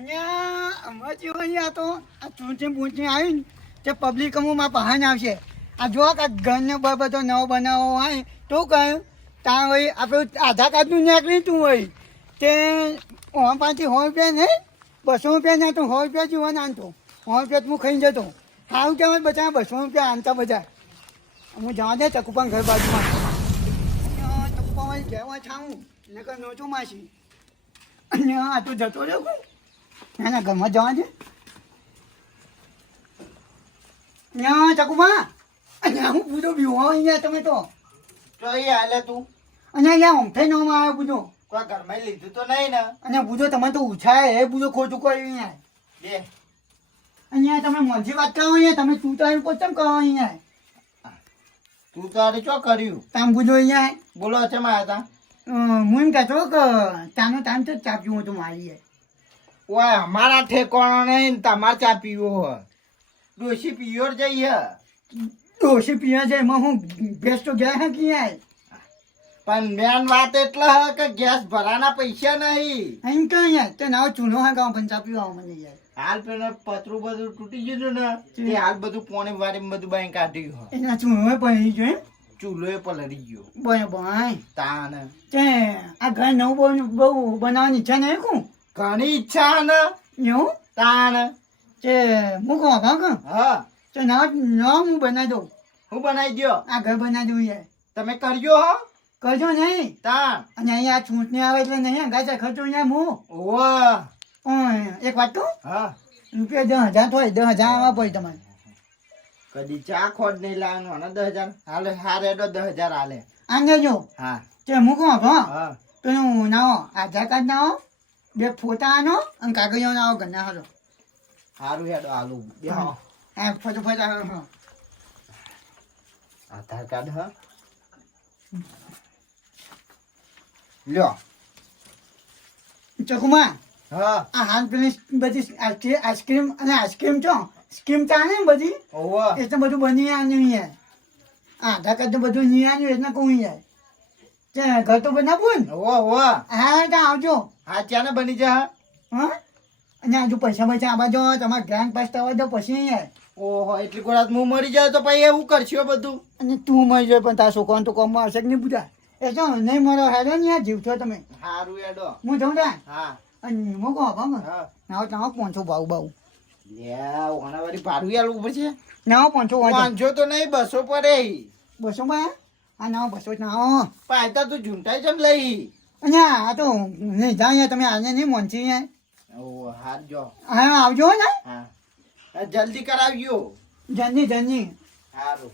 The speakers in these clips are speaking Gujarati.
અહીંયા હમણાં જેવું અહીંયા તો આ ચૂંટણી બૂંટણી આવી ને તે પબ્લિક અમુમાં પહાણ આવશે. આ જો આ ઘરને બધો નવો બનાવો હોય તો કહ્યું ત્યાં હોય આપણે આધાર કાર્ડનું નીકળી તું હોય તે પાંચથી 100 રૂપિયા નહીં 200 રૂપિયા ના તો 100 રૂપિયા જેવો નાનતો 100 રૂપિયા હું ખાઈ જતો સારું કહેવાય બધા 200 રૂપિયા આનતા બધા. હું જવા દે ચકુપાન ઘર બાજુમાં ચકુપામાં કહેવા છાવું નકર નોચું માસી અને આ તો જતો રહ્યો કોઈ ના ના ઘરમાં જવા દે. ચકુપા અહીંયા હું પૂછો બીવો અહીંયા તમે તો હાલે તું અને અહીંયા ઊંઘે નવામાં આવ્યો પૂછો કોઈ ઘરમાં લીધું તો નહીં ને અને પૂછો તમે તો ઉછાય એ પૂછો ખોટું કર્યું અહીંયા બે અહીંયા તમે મોંઘી વાત કરો અહીંયા તમે તું તારું પોચમ કરો અહીંયા તું તારે શું કર્યું તામ પૂછો અહીંયા બોલો છે મારા હું એમ કહેતો કે તાનો ટાઈમ તો ચા પીવું હતું મારી ઓય અમારા ઠેકોણો નહીં ને તમારે ચા પીવો હ ડોશી પીયો જઈએ ડોશી પીવા છે એમાં હું ભેંસ તો ગયા હે ક્યાં પણ મેન વાત એટલે હ કે ગેસ ભરાના પૈસા નહીં એમ કે અહીંયા તે નાવ ચૂનો હા ગામ પણ ચા પીવા મને યાર હાલ પેલા પતરું બધું તૂટી ગયું ને તે હાલ બધું પોણી વાળી બધું બાઈ કાઢ્યું હ એના ચૂનો પડી ગયો એમ ચૂલો એ પલળી ગયો બોય બોય તાન તે આ ઘર નવું બહુ બનાવવાની ઈચ્છા નહીં કું ઘણી ઈચ્છા ને એવું તાન તે મૂકો કાકા હા તે ના હું બનાવી દઉં હું બનાવી દો આ ઘર બનાવી દઉં યાર તમે કરજો હો કરજો નહીં તાન અને અહીંયા ચૂંટણી આવે એટલે નહીં ગાચા ખર્ચો અહીંયા હું ઓવા એક વાત કહું હા રૂપિયા 10,000 થાય 10,000 આવવા પડે તમારે કદી ચા ખોટ નહીં લાવવાનું અને 10,000 હાલે હારે 10,000 હાલે આને જો હા તે મૂકો હા પેલું નાવો આધાર કાર્ડ નાવો 2 ફોટા આનો અને કાગળિયો નાવો ઘરના હાલો હારું હેડો હાલુ બેહો હા ફટોફટ આધાર કાર્ડ હા લ્યો ચકુમા હા આ હાલ પેલી બધી આઈસ્ક્રીમ અને આઈસ્ક્રીમ છો સ્કીમ ચાલે ને બધી ઓવા એટલે બધું બની આવ્યું યાર આધાર કાર્ડ તો બધું નહીં આવ્યું એટલે કહું યાર તે ઘર તો બનાવવું ને ઓવા હા તો આવજો હા ચાને બની જા હા અને આજુ પૈસા આવવા જો તમારે ગ્રાન્ડ પાસ થવા દો પછી યાર ઓહો એટલી કોરાત હું મરી જાય તો પછી એવું કરશો બધું અને તું મળી જાય પણ તારા છોકરાને તો કોમમાં આવશે કે નહીં બધા એ તો નહીં મારો હેડો ને યાર જીવતો તમે હારું હેડો હું જઉં તા હા અને મૂકો ભાવ હા નાવ તાવ 500 ભાવ લ્યા ઓના વાળી ભાડું આલવું પડશે નાવ 500 વાળો 500 તો નહીં 200 પડે 200 માં આ નાવ 200 નાવ પાયતા તું ઝૂંટાઈ જમ લઈ અને આ તો નહીં જાય તમે આને નહીં મોનથી યાર ઓ હાર જો હા આવજો ને હા જલ્દી કરાવજો જલ્દી હારું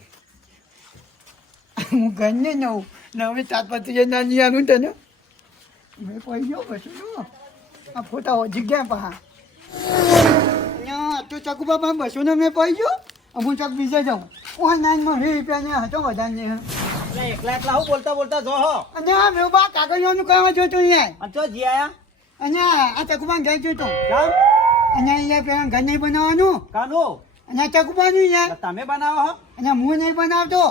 હું ઘરને નવું નવી તાતપતિ જે નાની આનું તને મેં પડી ગયો બસો આ ફોટા જગ્યા પા તું ચકુ બાપા બસો ને મેં પડી ગયો હું ચક બીજે જાઉં ઓનલાઈનમાં 20 રૂપિયા હતો વધારે નહીં એકલા હું બોલતા જો હો અને આ મેં બા કાગળિયાનું કહેવા જોતું અહીંયા અંચો જી આયા અને આ ચકુબાન ઘર જોતો જામ અને અહીંયા પેલા ઘર નહીં બનાવવાનું કાનો અને આ ચકુબાનું યાર તમે બનાવો હો અને હું નહીં બનાવતો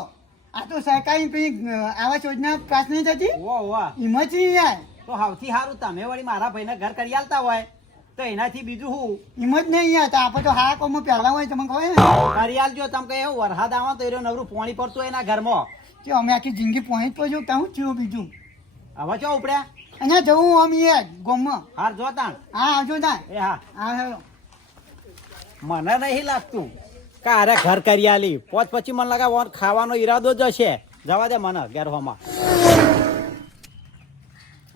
આ તો સરકારી પેલી આવાસ યોજના પાસ નહીં થતી ઓ વાહ હિંમત યાર તો સૌથી સારું તમે વળી મારા ભાઈને ઘર કરી આલતા હોય તો એનાથી બીજું હું હિંમત નહીં યાર તો આપણે તો હા કોમમાં પહેલા હોય તમને ખબર ને કરી આલજો તમે કઈ એવું વરસાદ આવો તો એનો નવરું પાણી પડતું હોય એના ઘરમાં કે અમે આખી જિંદગી પોઈન્ટ પર જો હું થયું બીજું હવે ચો ઉપડ્યા અને જવું આમ યાર ગોમમાં હાર જો તાણ હા આવજો તા એ હા હા મને નહીં લાગતું કે અરે ઘર કરી આલી પછી મને લાગે ખાવાનો ઈરાદો જ હશે જવા દે મને ઘેરવામાં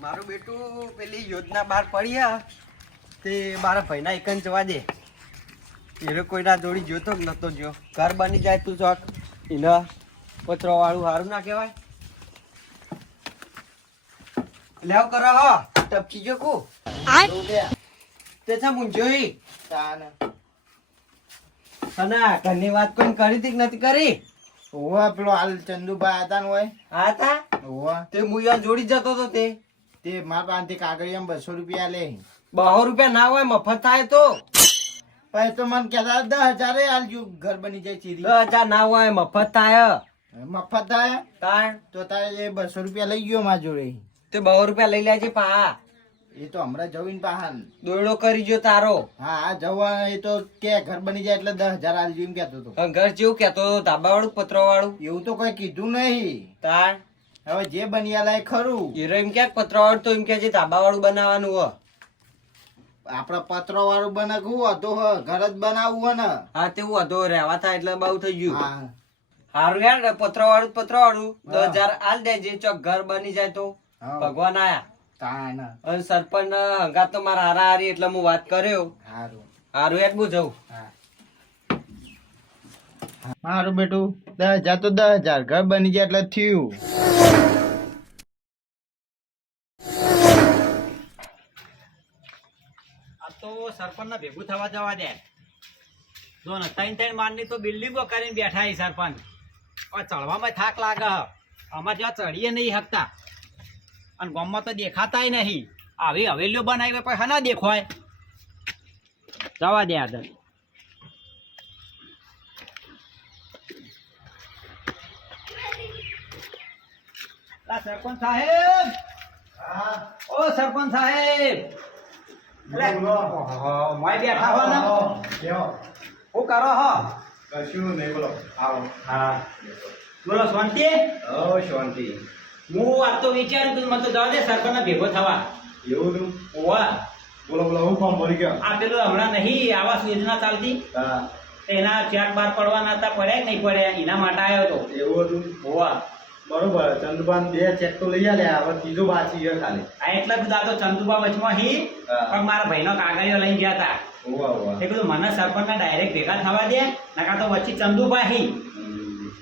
મારું બેટું પેલી યોજના બહાર પડી તે મારા ભાઈના એકન જવા દે એ કોઈના જોડી જોતો જ નતો જો ઘર બની જાય તું ચોક એને પતરો વાળું સારું ના કહેવાય લેવ કરો હો ટપકી જો કુ તે છે મુંજોઈ તાન અને ઘરની વાત કોઈ કરી હતી કે નથી કરી ઓવા પેલો હાલ ચંદુભાઈ હતા ને હોય હા તા ઓવા તે મુયા જોડી જતો તો તે મારા પાસેથી કાગળિયામાં 200 રૂપિયા લે 200 રૂપિયા ના હોય મફત થાય તો પછી તો મને કહેતા 10,000 આલજો ઘર બની જાય ચીરી 10,000 ના હોય મફત થાય મફત થાય તાણ તો તારે એ 200 રૂપિયા લઈ ગયો મારા જોડે તે 200 રૂપિયા લઈ લેજે પા એ તો હમણાં જવીન પાહન. દોયડો કરી જો તારો. હા હા જવા એ તો કે ઘર બની જાય એટલે 10,000 આલજો એમ કહેતો હતો. પણ ઘર જેવું કેતો ધાબા વાળું પતરા વાળું એવું તો કોઈ કીધું નહીં. તાર હવે જે બની લાય ખરું. હીરો એમ ક્યાંક પતરા વાળું તો એમ કે છે ધાબા વાળું બનાવવાનું હો. આપડે પત્રો વાળું બનાવવું હતો ઘર જ બનાવવું હે ને. હા તેવું હતો રહેવા થાય એટલે બહુ થઈ ગયું. હા હારું યાર પતરા વાળું હા. 10,000 આલ દેજે ચોક ઘર બની જાય તો. હા. ભગવાન આયા તાન અને સરપંચ હંગાત તો મારા હારા હારી એટલે હું વાત કર્યો. હારું. હારું યાર હું જઉં. મારું બેટું 10,000 તો 10,000 ઘર બની જાય એટલે થયું. આ તો સરપંચ ભેગું થવા જવા દે. જો ને 3 માળની તો બિલ્ડિંગો કરીને બેઠા છે સરપંચ. હવે ચડવામાં થાક લાગે હ. આમાં જ્યાં ચડીએ નહીં શકતા અને ગામમાં તો દેખાતાય નહીં. આવી હવેલીઓ બનાવી પછી ના દેખાય. જવા દે આગળ. સરપંચ સાહેબ, ઓ સરપંચ સાહેબ, માય બેઠા હો ને? શું કરો હો? કશું નહીં બોલો. આવો. હા બોલો શાંતિ. શાંતિ. હું આ તો વિચાર્યું તું મને તો જવા દે સરપંચ ભેગો થવા. એવું તું? ઓવા બોલો બોલો હું ફોર્મ ભરી ગયો. આ પેલું હમણાં નહીં આવાસ યોજના ચાલતી હા એના ચેક બાર પડવાના હતા, પડ્યા કે નહીં પડ્યા એના માટે આવ્યો હતો. એવું હતું. ઓવા બરોબર. ચંદુબાન 2 ચેક તો લઈ આલ્યા, હવે ત્રીજો બાકી છે ખાલી. આ એટલા બધા તો ચંદુબા વચમાં હી હા. પણ મારા ભાઈનો કાગળિયો લઈને ગયા હતા. ઓવા ઓવા. એ કીધું મને સરપંચને ડાયરેક્ટ ભેગા થવા દે નકા તો વચ્ચે ચંદુબા હી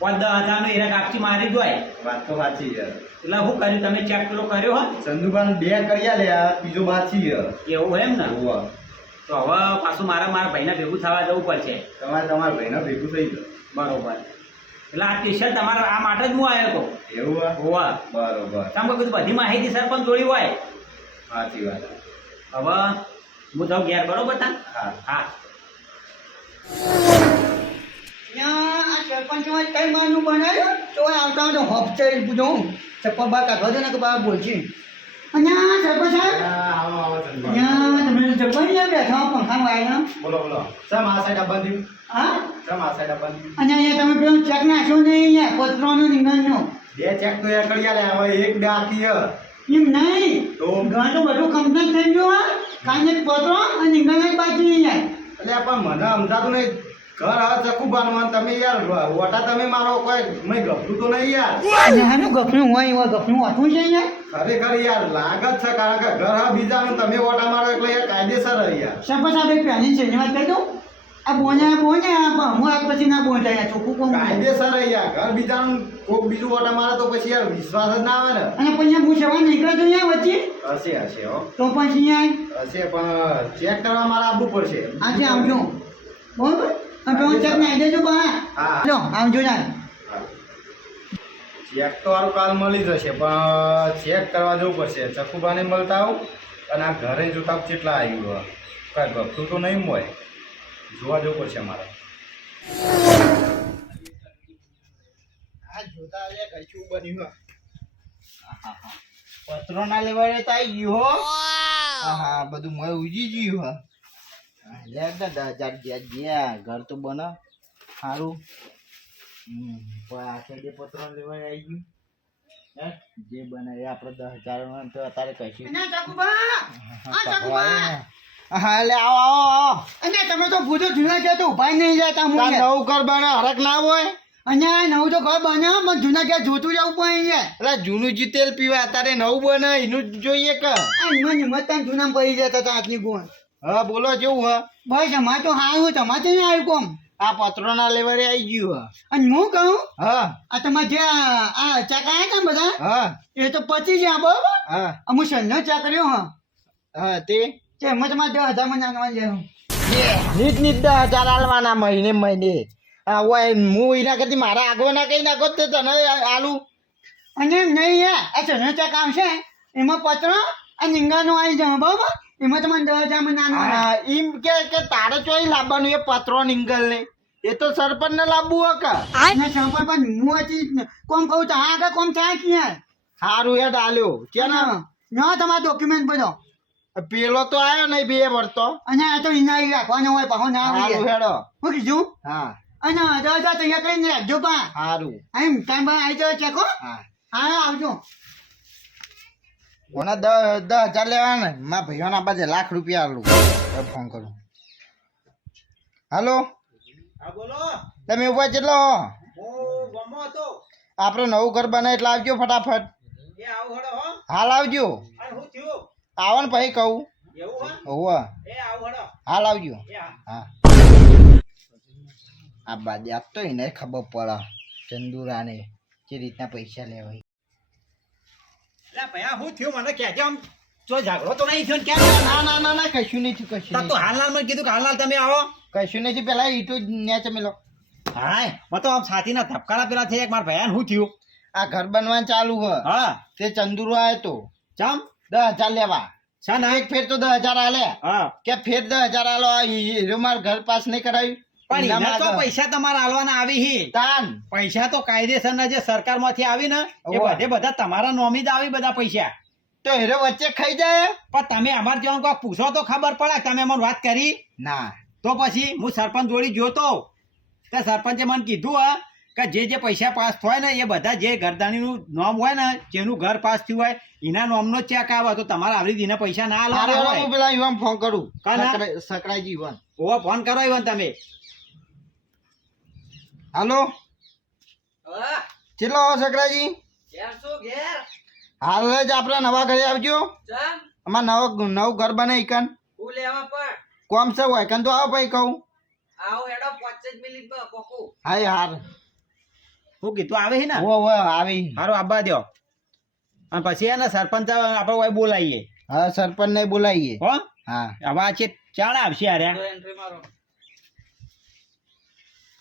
10,000 નો હીરા કાપચી મારી જોય. વાત તો સાચી છે. એટલે શું કર્યું તમે ચેક પેલો કર્યો હો? ચંદુબાન 2 કરી આલ્યા, ત્રીજો બાકી છે. એવું એમ ને? ઓવા. તો હવે પાછું મારા ભાઈને ભેગું થવા જવું પડશે. તમારા ભાઈના ભેગું થઈ ગયું. બરોબર. એટલે આ ટી-શર્ટ તમારા આ માટે જ હું આવ્યો હતો. એવું હે? હોવા બરોબર. તમે કીધું બધી માહિતી સરપંચ જોડી હોય. સાચી વાત. હવે હું જાઉં ઘેર. બરોબર તા? હા. હા. ત્યાં આ સરપંચમાં કઈ માનું બનાવ્યું તો આવતા તો હોપચે પૂછું ચપ્પલ બહાર કાઢવા દે ને કે બહાર બોલશે. અને આ સરપંચ સાહેબ આવો આવો ચંદુબાન. ત્યાં તમે જબ્બર નહીં બેઠા હો પંખામાં વાળા. બોલો બોલો. સમ આ સાઈડ આ બંધ. હા સમ આ સાઈડ આ બંધ. અને અહીંયા તમે પેલું ચેક નાખ્યો નહીં અહીંયા પત્રોનો રીંગણનો 2 ચેક તો એ કરી આલ્યા, હવે એક બાકી છે. એમ નહીં તો ઘણું બધું કમ્પ્લેટ થઈ ગયું હા કાંઈ એક પત્રો અને રીંગણ જ બાકી અહીંયા. એટલે પણ મને સમજાતું નહીં. ઘર હવે ચકુ બાંધવાનું, તમે યાર વટા તમે મારો કોઈ મેં ગભરું તો નહીં યાર. અને હાનું ગફનું હોય એવા ગફનું હોતું છે અહીંયા. ખરેખર યાર લાગત છે, કારણ કે ઘર હવે બીજાનું તમે વટા મારો એટલે યાર કાયદેસર જ યાર. સરપંચ સાહેબ એક પહેલી છે એની વાત કહી દઉં. આ બોન્યા હું આ પછી ના બોલતા અહીંયા ચોખ્ખું કહું. કાયદેસર જ યાર. ઘર બીજાનું કોક બીજું વટા મારે તો પછી યાર વિશ્વાસ જ ના આવે ને. અને પછી હું સવાર નીકળે તો અહીંયા વચ્ચે હશે હશે હો. તો પછી અહીંયા હશે પણ ચેક કરવા મારે આવવું પડશે. આજે આવજો બરોબર. અને પેલો ચેક નાખી દેજો બહાર. હા. લો આવજો ના. ચેક તો સારું કાલ મળી જશે, પણ ચેક કરવા જવું પડશે. ચકુબાને મળતા આવું અને આ ઘરે જોતા કેટલા આવ્યું કાંઈ ગફતું તો નહીં હોય. જોવા જવું પડશે મારે. આ જોતા આવ્યા કઈ શું બન્યું. પત્રો ના લેવાડે તો આવી ગયું હો. હા બધું મેં ઉજી ગયું હા. લે 10,000 ગયા ઘર તો બને સારું. આ સાઈડે પત્રો લેવાય આવી ગયું. હે જે બનાવે આપણે 10,000 તો અત્યારે કહીશું. અને ચકુબા આ ચકુબા હા લે આવો આવો આવો. અને તમે તો ભૂજો જૂના ગયા તો ઉભા નહીં જતા હું તાર નવું ઘર બને હરક ના હોય. અને નવું તો ઘર બન્યો પણ જૂના ગયા જોતું જવું પડે એટલે જૂનું જી તેલ પીવા અત્યારે નવું બને એનું જ જોઈએ કે. હિંમત જૂના પડી જતા હતા આટલી ગુણ. હા બોલો કેવું હ. બસ અમારે તો સારું તમારે તો નહીં આવ્યું કોમ. આ પત્રો ના લેવાડે આવી ગયું અને હું કહું હા આ તમારે જે આ ચા કાયા હતા ને બધા હા એ તો પચી ગયા બરોબર. હા અમુક સનનો ચા કર્યો હા હા તે એમાં તમારે 10,000 માં નાખવા જેવું. નીટ નીટ 10,000 આલવાના મહિને મહિને. હા હોય હું એના કરતી મારા આગળના કઈ નાખો તો તને આલુ. અને એમ નહીં યાર આ સનનો ચા કામ છે એમાં પત્રો અને રીંગણનો આવી જાય બરોબર. એમાં તમારે 10,000 માં નાખવાના. હા એમ કે તારે ચોઈ લાવવાનું એ પત્રો નિંગલ ને એ તો સરપંચ ને લાવવું હો કે. અને સંપર્ક પણ હું હજી કોમ કહું તો હા કે કોમ થાય કે યાર. સારું હેડ આલ્યો. ના તમારા ડોક્યુમેન્ટ બધો પેલો તો આયો નહીં બે વળતો. અને આ તો ઇનાઈ રાખવાનો હોય પાછો ના આવી હારું જાય. હેડો. શું કીધું હા અને તો તૈયાર કરીને રાખજો પા હારું. એમ ટાઈમ પર આવી જાવ ચેકો. હા હા આવજો. કોના 10,000 લેવા ને મારા ભાઈઓના બાજુ લાખ રૂપિયા આલું. હવે ફોન કરું. હાલો હા બોલો. તમે ઉભા કેટલો હો? હું ગમો હતો. આપણે નવું ઘર બને એટલે આવજો ફટાફટ. એ આવું હળો હો. હાલ આવજો. અરે હું થયું? આવો ને પછી કહું. એવું હે? હોવે એ આવું હળો. હાલ આવજો. એ હા. હા આ બાજુ આજ તો એને ખબર પડે ચંદુરાને જે રીતના પૈસા લેવાય. એટલે ભયા હું થયું મને કહેજો આમ. જો ઝઘડો તો નહીં થયો ને ક્યાં ના ના ના ના કશું નહીં થયું કશું તો નહીં. હાલનાલ મને કીધું કે હાલનાલ તમે આવો. કશું નહીં થયું. પેલા ઈટો નેચે મેલો. હાય મને તો આમ છાતીના ધબકારા પેલા થઈ મારા ભયાન હું થયું. આ ઘર બનવાનું ચાલુ હ હા તે ચંદુરો આવ્યો તો ચમ 10,000 લેવા. છે ને એક ફેર તો 10,000 આલે હા કે ફેર 10,000 આલો. આ હીરો માર ઘર પાસ નહીં કરાવ્યું પણ એના એના તો માટે. પૈસા તમારા આલવાના આવી હી. તાન પૈસા તો કાયદેસરના જે સરકારમાંથી આવી ને એ ઓવે. બધા તમારા નોમી જ આવી બધા પૈસા. તો હીરો વચ્ચે ખાઈ જાય. પણ તમે અમારે જેવાનું કોઈ પૂછો તો ખબર પડે. તમે મને વાત કરી ના તો પછી હું સરપંચ જોડી જોતો તે સરપંચે મને કીધું હા કે જે પૈસા પાસ થાય ને એ બધા જે ઘરદાણીનું નામ હોય ને જેનું ઘર પાસ થયું હોય એના નામનો ચેક આવે તો તમારે આવી રીતે એના પૈસા ના હારું, આલવાના હારું, હોય. હું પેલા યુવાન ફોન કરું. કાના? સકરાઈજી યુવાન. ઓવો ફોન કરો ઈવન તમે. હાલો કેટલો હો સકરાજી? હાલ જ આપડે નવા ઘરે આવજો. અમાર નવું ઘર બને ઈકન કોમ છે હોય કન તો આવો ભાઈ કહું. હાય હાર હું કીધું આવે છે ને ઓ આવી. સારું આબા દો અને પછી એને સરપંચ આપણે ઓય બોલાવીએ. હા સરપંચ ને બોલાવીએ. હો હા હવે આ છે ચાણ આવશે અરે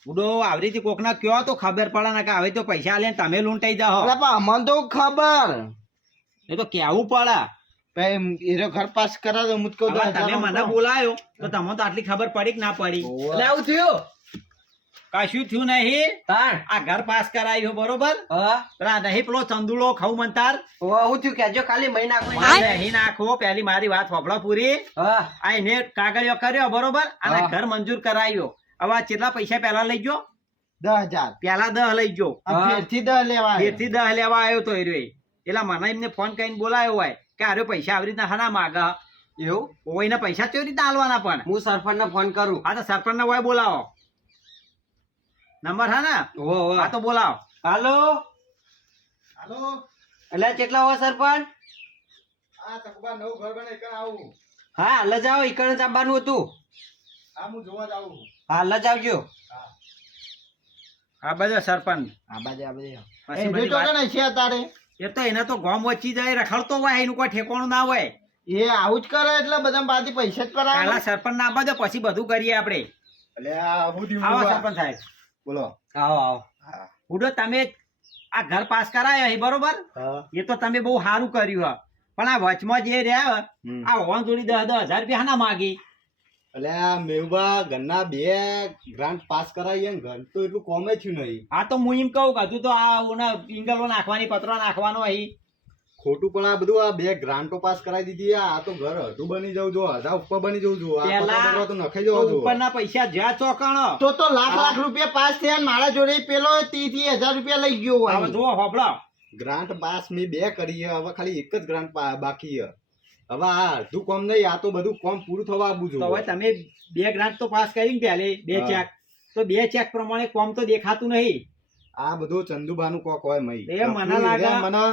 ઉડો આવી રીતે કોકના કયો તો ખબર પડે ને કે હવે તો પૈસા આલે ને તમે લૂંટાઈ જાઓ. અરે પણ અમને તો ખબર એ તો કેવું પડે. ભાઈ હીરો ઘર પાસ કરાવો તો મુજકો હવે તમે મને બોલાયો તો તમને તો આટલી ખબર પડી કે ના પડી. એટલે આવું થયું કશું થયું નહીં. તાણ આ ઘર પાસ કરાયું બરોબર. હા પેલા નહીં પેલો ચંદુડો ખાવ મંતાર હું થયું કેજો ખાલી મહિના નહીં નાખવો. પેલી મારી વાત હોભળો પૂરી. હા આ એને કાગળિયો કર્યો બરોબર અને હા. ઘર મંજૂર કરાયો. હવે આ કેટલા પૈસા પહેલા લઈ ગયો? 10,000 પેલા 10 લઈ ગયો. હા. ફેરથી 10 લેવા ફેરથી 10 લેવા આવ્યો તો એ એટલે મને એમને ફોન કરીને બોલાયો હોય કે આરે પૈસા આવી રીતના હાના માગા એવું ઓયના પૈસા કેવી રીતના આલવાના પણ. હું સરપંચ ને ફોન કરું. આ તો સરપંચ ને હોય બોલાવો. નંબર હા ને આ તો બોલાવો. હાલો હાલો એટલે કેટલા હો સરપંચ? આ તકબા નવું ઘર બને ઈકન આવું. હા હાલ જ આવો ઈકણ જ આવવાનું હતું. આ હું જોવા જાઉં. હાલ જ આવજો. આ બધો સરપંચ આ બાજુ આ બાજુ પછી એ બધી જોતો વાત- કે નહીં છે તારે એ તો એને તો ગોમ વચ્ચી જાય રખડતો હોય એનું કોઈ ઠેકાણું ના હોય. એ આવું જ કરે એટલે બધા બાથી પૈસા જ પર પેલા સરપંચ ના બધો પછી બધું કરીએ આપણે. એટલે આ હું થયું આવો બોલો. સરપંચ સાહેબ. બોલો આવો આવો. હા ઉડો તમે આ ઘર પાસ કરાયા છે બરોબર. હા એ તો તમે બહુ સારું કર્યું હે પણ આ વચમાં જે રહ્યા હમ. આ હોન જોડી 10,000 રૂપિયા ના માગી. એટલે આ મેવબા ઘરના 2 ગ્રાન્ટ પાસ કરાવીએ ને ઘર તો એટલું કોમે થયું નહીં. આ તો હું એમ કહું કે હજુ તો આ ઇંગલો નાખવાની પત્રો નાખવાનો અહીં. ખોટું પણ આ બધું આ 2 ગ્રાન્ટો પાસ કરાવી દીધી. આ તો ઘર હજુ બની જવું જો હજા ઉપર બની જવું જો આ પેલા પતરા બતરા તો નખાઈ જવો જો. ઉપરના પૈસા જ્યાં ચોકણો તો લાખ રૂપિયા પાસ થયા ને મારા જોડે પેલો 30,000 રૂપિયા લઈ ગયો હવે હોય. જુઓ હોભળો. ગ્રાન્ટ પાસ મેં 2 કરી છે. હવે ખાલી એક જ ગ્રાન્ટ બાકી છે. હવે આ અડધું કોમ નહીં આ તો બધું કોમ પૂરું થવા આવવું તો હવે જોઈએ. તમે 2 ગ્રાન્ટ તો પાસ કરીને પહેલે 2 હા. ચેક તો 2 ચેક પ્રમાણે કોમ તો દેખાતું નહીં. આ બધું ચંદુબાનું કોક હોય મઈ. એ મને લાગે- મને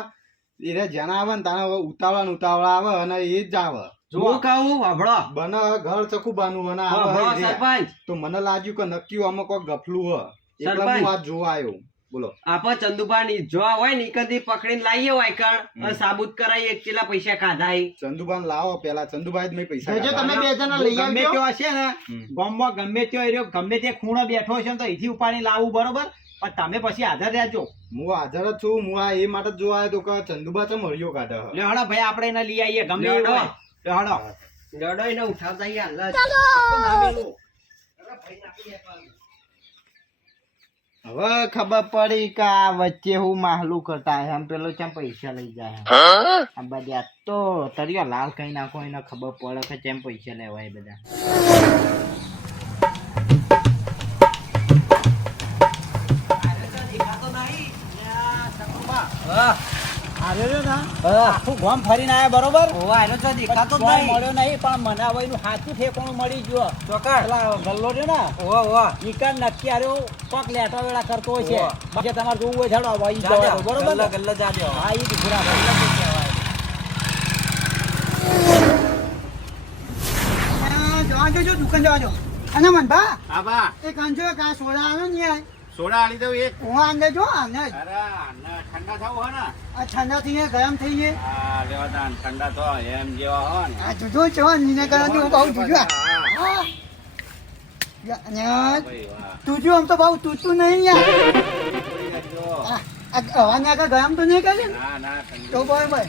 એને જેના આવે ને તાને હવે ઉતાવળા આવે અને એ જ આવે. હું કહું હભળો બને ઘર ચકુબાનું અને હભળો આવે રે. સરપંચ તો મને લાગ્યું કે નક્કી આમાં કોક ગફલું હ એટલે સરપંચ. હું આ જોવા આવ્યો. બોલો આપણે ચંદુભાઈ જોવા હોય ને ઈકનથી પકડીને લાવીએ હોય કણ અને સાબુત કરાવીએ કેટલા પૈસા ખાધા એ. ચંદુબાન લાવો પેલા ચંદુભાઈ જ મેં પૈસા જોજો કાઢા. તમે 2 જણા લઈ ગમે આવજો. ત્યાં હશે ને હમ. ગામમાં ગમે ત્યાં એ રહ્યો, ગમે તે ખૂણો બેઠો છે ને તો અહીંથી ઉપાડી લાવવું બરોબર પણ તમે પછી હાજર રહેજો. હું હાજર જ છું. હું આ એ માટે જ જોવા આવ્યો તો કે ચંદુબા ચમ હરિયો કાઢે હ. લે હળો ભાઈ આપણે એને લઈ આવીએ ગમે એવું લેવડો. હોય. લે હળો. દડો એને ઉઠાવતા ઈ હાલ જ. આ તો ના મેલું. હવે ખબર પડી કે આ વચ્ચે હું માહલું કરતા હે આમ પેલો ચમ પૈસા લઈ જાય આ બધા તો તરિયો લાલ કઈ નાખો એને ખબર પડે કે ચમ પૈસા લેવાય બધા આખું ગામ ફરીને આયા બરોબર ઓવા એનો તો દેખાતો જ કોઈ નહીં. મળ્યો નહીં પણ મને હવે એનું સાચું ઠેકાણું મળી ગયો ચોકડ. પેલા ગલ્લો રહ્યો ને ઓવા ઓવા. ઈકણ નક્કી આર્યો કોક લેટા વેળા કરતો હોય છે ઓવા. બાકી તમારે જોવું હોય છાડો હવે ઈ જાજો. જવાનું, બરોબર ગલ્લો ને? ગલ્લો જાજો. હા ઈ દીકરા ભાઈ. જવા દેજો દુકાન જવા દો અને મનભા હા બા એક અંજો કા સોડા આવે ને યાર સોડા આલી દઉં એક હું અંદર જો આને જ. અરે ઠંડા થવું હે ને આ ઠંડા થઈ ગયા ગરમ થઈ ગયા હા લેવા દાન ઠંડા તો એમ જેવા હો ને આ જોજો ચો નીને કરવાની હું બહુ જોજો હા. હા અને ભાઈ વાહ તુજુ આમ તો બહુ તૂટતું નહીં યાર જો. આ હવાને આગળ ગરમ તો નહીં કરે ને ના ના ઠંડી તો બોય બોય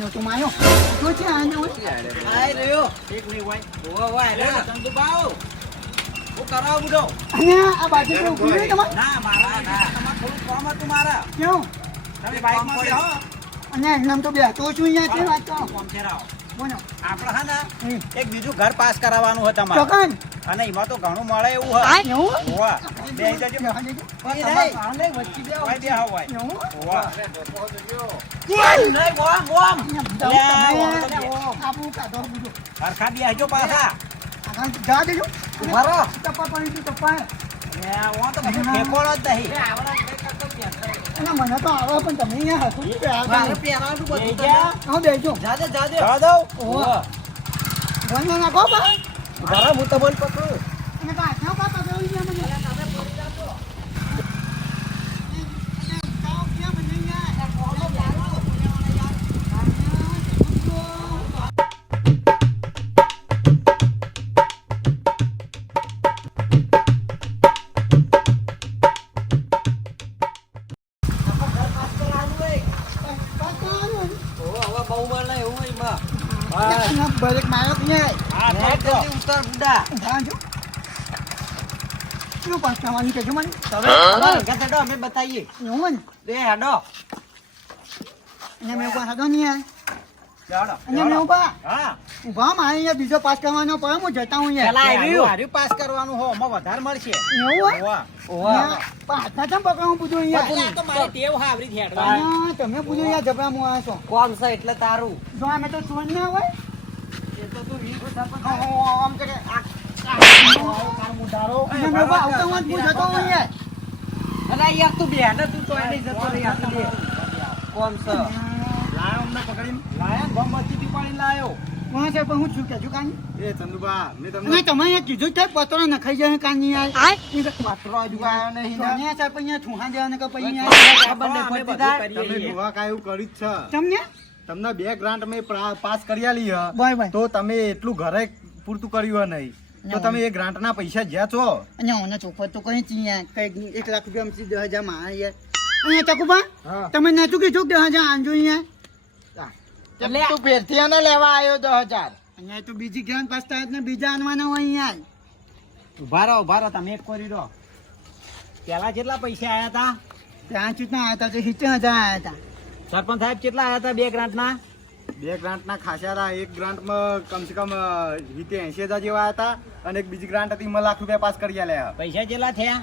નો તો માયો તો છે આને હોય આય રહ્યો. એક નહીં હોય. ઓવા ઓવા એનો ને. ચંદુભાઉ, હું કરાવું બુડો? અને આ બાજુ તો ઊભી રહી તમારે ના મારા તમારે થોડું કામ હતું મારા. કેવું તમે બાઈકમાં બેહો. અને એમ તો બેઠો છું અહીંયા છે વાત તો કામ છે રાવ. બોલો આપણે હા ને એક બીજું ઘર પાસ કરાવવાનું હતું તમારે ચોકન અને એમાં તો ઘણું મળે એવું હોય. એવું હોવા. બેહી જજો. બેહવા દેજો. કોઈ નહીં. વચ્ચે બે હોય બેહો હોય. એવું હોવા. નહીં, મોમ મોમ. લે, વાંધો નહીં. આપણું કાઢો બધું હરખા બેહજો પાછા. આગળ જવા દેજો ઉભા રહો. ટપ્પા પડી તું ટપ્પા લે, ઓ તો કશું ઠેકોણો જ નહીં. અને મને તો આવે પણ તમે અહીંયા હતું જ તે મારે આગળ. પહેરવાનું બધું બેહી તો જા. હા બેજો જાદે જાદે. જવા દઉં? હોવા. બંને નાખો બા ઉભા રહો, હું તમને પકડું. અને પાછા બાપા બેહી ગયા મને ઓવા ઓવા બહુ મળે એવું એમાં. બ્રેક માર્યો કે નહીં? હા, નેટ તો. જલ્દી ઉતાર બુડા. જાજો. શું પાસ કરવાની કહેજો મને તમે તમારા ઘર હેડો, અમે બતાવીએ. એવું ને બે હેડો. અહીંયા મેં ઉભા હતો નહીં યાર. ચાલો. અહીંયા મેં ઉભા હા. ઉભા માં અહીંયા બીજો પાસ કરવાનો પડે હું જતા હું યાર પેલા હાર્યું હાર્યું પાસ કરવાનું હો એમાં વધારે મળશે. એવું હોય? હોવા. ઓવા. પણ હાથના ચમ પકડવાનું પૂછ્યું અહીંયા પેલા તો મારી ટેવ હાવરી થી હેડવાની. અહીંયા તમે પૂછ્યું અહીંયા જબરા મો આવ્યા છો કોમ છે એટલે તારું. જો અમે તો ચોર ના હોય એ તો તું વીસ સરપંચ. આમ કે અહીંયા મેં ઉભા આવતા હું જ જતો હું યાર અલા યાર તું બે હેડો, તું તો એને જતો રહી આ તો બે. કોમ છે. લાયો અમને પકડીને લાયા ગમ બચી પાણી લાયો. કોણ છે પણ હું છું કેજો કાની એ ચંદુબા મેં અને તમને તમે અહીંયા કીધું જ થાય પત્રો નખાઈ જાય કાની યાર પત્રો હજુ આવ્યો નહીં ને. અહીંયા સાહેબ અહીંયા ઠુહા દેવાને કે પછી અહીંયા ખબર નહીં અમે પડતી બધું તાર. કરીએ તમે છીએ. દુઆ કાંઈ એવું કર્યું જ છે તમને તમને 2 ગ્રાન્ટ મેં પાસ કરી આલી હ. બાય બાય તો તમે એટલું ઘરે પૂરતું કર્યું હે નહીં તો તમે એ ગ્રાન્ટના પૈસા જ્યાં છો અહીંયા ઓને ચોખવટ તો કઈ ચીયા કઈ 1 લાખ રૂપિયા મસી 10,000 માં યાર અહીંયા ચકુબા હા તમે નતું કીધું 10,000 આંજો અહીંયા તું ફેરથી આને લેવા આવ્યો 10,000 અહીંયા તો બીજી ગ્રાન્ડ પાસ થાય ને બીજા આનવાના હોય અહીંયા ઉભા રહો તમે એક કરી દો. પેલા કેટલા પૈસા આયા હતા? ત્યાં ચૂંટણા આવ્યા હતા તો 70,000 આવ્યા હતા સરપંચ સાહેબ કેટલા આયા હતા બે ગ્રાન્ટના? 2 ગ્રાન્ટના ખાસા હતા એક ગ્રાન્ટમાં કમસે કમ 80,000 જેવા હતા અને એક બીજી ગ્રાન્ટ હતી 1 લાખ રૂપિયા પાસ કરી આલ્યા પૈસા કેટલા થયા?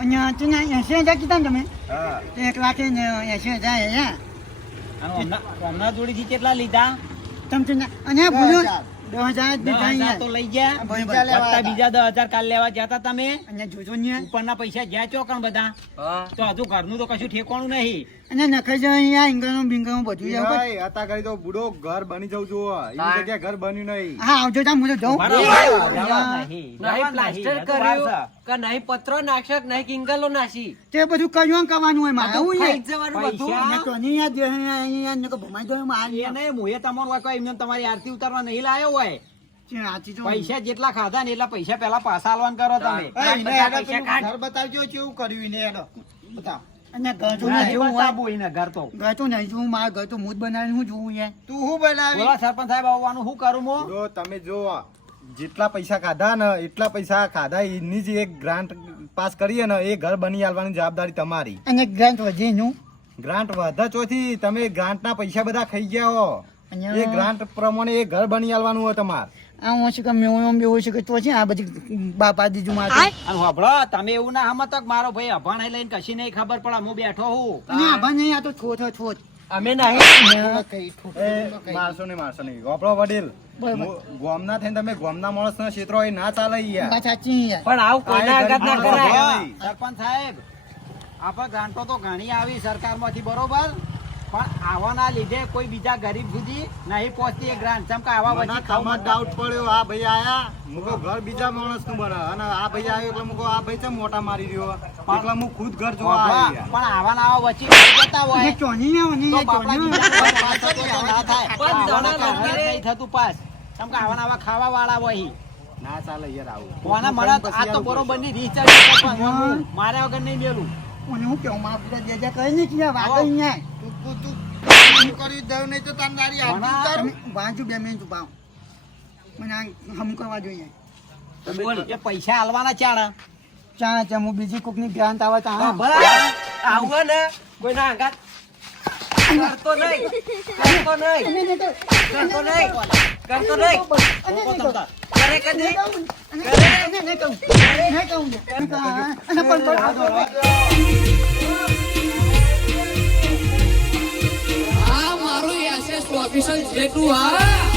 અહીંયા છે ને 80,000 કીધા ને તમે હા 1 લાખ ને 80,000 અહીંયા અને હમણાં જોડીથી કેટલા લીધા? તમે છે ને અને ભૂલ્યો 10,000 જ દીધા 10,000 અહીંયા તો લઈ ગયા. બીજા લેવા વત્તા હતા. બીજા 10,000 કાલ લેવા જતા તમે. અહીંયા જોજો ને ઉપરના પૈસા જ્યાં ચોકણ બધા હા. તો હજુ ઘરનું તો કશું ઠેકાણું નહીં. અને નખાઈ જાય અહીંયા ઈંગણું બિંગણું બધું એવું હોય. નહીં, હતા કરી તો બુડો ઘર બની જવું જોવો એની જગ્યાએ ઘર બન્યું નહીં હા આવજો તા હું તો જાઉં બરાબર. અહીંયા નહીં. નહીં પ્લાસ્ટર હજુ વાર છે. કર્યું કે નહીં પત્રો નાખ્યો કે નહીં કિંગલો નાસી. તે બધું કર્યું કરવાનું હોય મારે હું ખાઈ જ જવાનું બધું. પૈસા. અને તો નહીં યાદ રહે અહીંયા નકર ભમાઈ દો મારી એ નહીં, મુએ તમારું હોય કોઈ એમને તમારી આરતી ઉતારવા નહીં લાયો હોય. આથી તો પૈસા જેટલા ખાધા ને એટલા પૈસા પેલા પાછા આલવાન કરો તમે. એને બધા હેડો પૈસા પેલું કાઢ. ઘર બતાવજો કેવું કર્યું એને હેડો બતાવ અને ઘર તો નહીં નહીં જોવું હોય બતાવવું એને ઘર તો. ઘર તો નહીં જોવું મારે ઘર તો હું જ બનાવીને હું જોવું યાર તું શું બનાવી બોલો સરપંચ સાહેબ આવવાનું શું કરું હું? બુડો તમે જો જેટલા પૈસા ખાધા ને એટલા પૈસા ખાધા એની જ એક ગ્રાન્ટ પાસ કરીએ ને એ ઘર બની આવવાની જવાબદારી તમારી. અને ગ્રાન્ટ વધી નું ગ્રાન્ટ વધા ચોથી તમે ગ્રાન્ટના પૈસા બધા ખાઈ ગયા હો. એ ગ્રાન્ટ પ્રમાણે એ ઘર બની આવવાનું હોય તમારે. આ હું શું કે મેં બેવું છે કે તો છે આ બધી બાપા દીજુ માટે અને હોભળો, તમે એવું ના સમજતો કે મારો ભાઈ અભાણે લઈને કશી નહીં ખબર પડે, હું બેઠો હું. અને આભા નહીં આ તો થોત અમે નહીં એ મારશો નહીં ગોપડો વડીલ ગોમના થઈને તમે ગોમના માણસના ક્ષેત્રો એ ના ચાલે યાર. વાત સાચી યાર. પણ આવું કોઈના આગળ ના કરાય. સરપંચ સાહેબ, આપણે ગ્રાન્ટો તો ઘણી આવી સરકારમાંથી, બરોબર, પણ આવાના લીધે કોઈ બીજા ગરીબ સુધી નહીં પહોંચતી એ ગ્રાન્ટ. ચમ કે આવા મને વચ્ચે તમારો ડાઉટ પડ્યો. આ ભાઈ આયા મુકો ઘર બીજા માણસનું બને અને આ ભાઈ આવ્યો એટલે મુકો આ ભાઈ ચમ મોટા મારી રહ્યો એટલે હું ખુદ ઘર જોવા આવ્યો યાર. પણ આવા ના આવા વચ્ચે રહી જતા હોય અને ચોની ના હોની તો એ બાપડા ચોની બીજા ઘર પાછળ તો ના થાય. પણ આવાના દાણા ઘર લાગે. નહીં થતું પાસ. ચમ કે આવા ના આવા ખાવા વાળા હોય. ના ચાલે યાર આવું. કોને મળે તો આ તો બરોબર ની રીચાર્જ મારે વગર નહીં મેલું. મને હું કેવું માં આપડે જેજા કહી નહીં કે વાત અહીંયા તું કરી દઉં નહીં તો તાર નારી ભણા. આવતી તમે વાંચું 2 મિનિટ ઉભા રહો. મને આ હમ કરવા જોઈએ એ પૈસા આલવાના ચાણા. ચા ચા હું બીજી કોકની ગ્રાન્ટ આવે તો હા આવું ને કોઈના આગળ કરતો નહીં. કરતો નહીં. કરે કદી આ મારું એસએસ ઓફિસર જેટલું આ